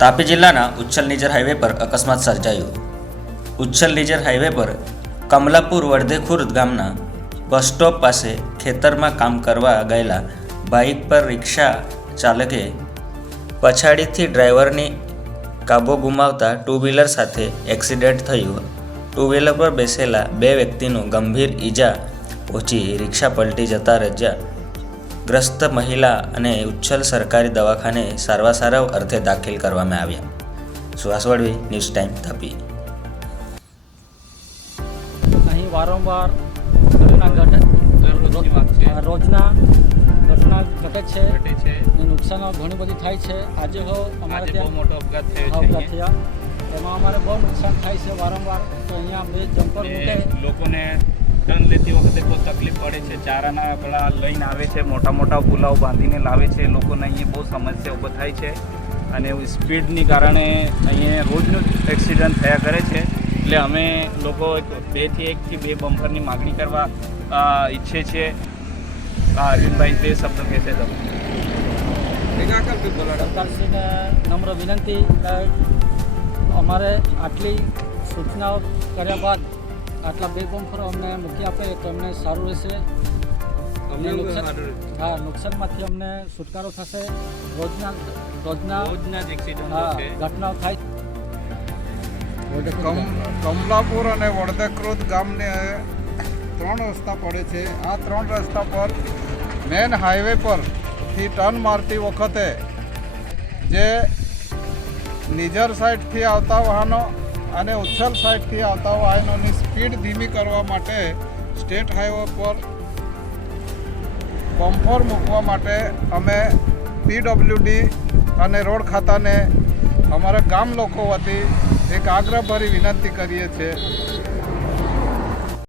તાપી જિલ્લાના ઉચ્છલ નીજર હાઈવે પર અકસ્માત સર્જાયો। ઉચ્છલ નીજર હાઈવે પર કમલાપુર વડદે ખુર્દ ગામના બસ સ્ટોપ પાસે ખેતરમાં કામ કરવા ગયેલા બાઇક પર રિક્ષા ચાલકે પછાડીથી ડ્રાઈવરની કાબુ ગુમાવતા ટુ વ્હીલર સાથે એક્સિડન્ટ થયું। ટુ વ્હીલર પર બેસેલા બે વ્યક્તિનું ગંભીર ઈજા પહોંચી રિક્ષા પલટી જતા ગ્રસ્ત મહિલા અને ઉચ્છલ સરકારી દવાખાને સારવાર અર્થે દાખલ કરવામાં આવ્યા। Suhas Vadvi, news time, Tapi. અહીં વારંવાર રોજના ઘટના ઘટે છે અને નુકસાન ઘણી બધી થાય છે। આજે અમારે ત્યાં મોટો અપઘાત થયા એમાં અમારે બહુ નુકસાન થાય છે વારંવાર। તો અહીંયા બે જમ્પર મૂકે લોકોને ટર્ન લેતી વખતે બહુ તકલીફ પડે છે। ચારાના પેલા લઈને આવે છે, મોટા મોટા પુલાવ બાંધીને લાવે છે, લોકોને અહીંયા બહુ સમસ્યા ઊભી થાય છે અને સ્પીડની કારણે અહીંયા રોજનું એક્સિડન્ટ થયા કરે છે। એટલે અમે લોકો 2 થી 1 બમ્પરની માગણી કરવા ઈચ્છે છીએ। અરવિંદભાઈ 2 શબ્દો કહેશે તમે। સરકારશ્રીને નમ્ર વિનંતી કે અમારે આટલી સૂચનાઓ કર્યા બાદ આટલા 2 બમ્પરો અમને મૂકી આપે તો અમને સારું રહેશે। નુકસાનમાંથી અમને છુટકારો થશે। રોજના જ એક્સિડન્ટ ઘટનાઓ થાય। કમલાપુર અને વડદેખુર્દ ગામને 3 રસ્તા પડે છે। આ 3 રસ્તા પર મેન હાઈવે પરથી ટર્ન મારતી વખતે જે નીજર સાઈડથી આવતા વાહનો અને ઉચ્છલ સાઈડથી આવતા વાહનોની સ્પીડ ધીમી કરવા માટે સ્ટેટ હાઈવે પર બમ્પર મૂકવા માટે અમે PWD અને રોડ ખાતાને અમારા ગામ લોકો વતી એક આગ્રહભરી વિનંતી કરીએ છીએ।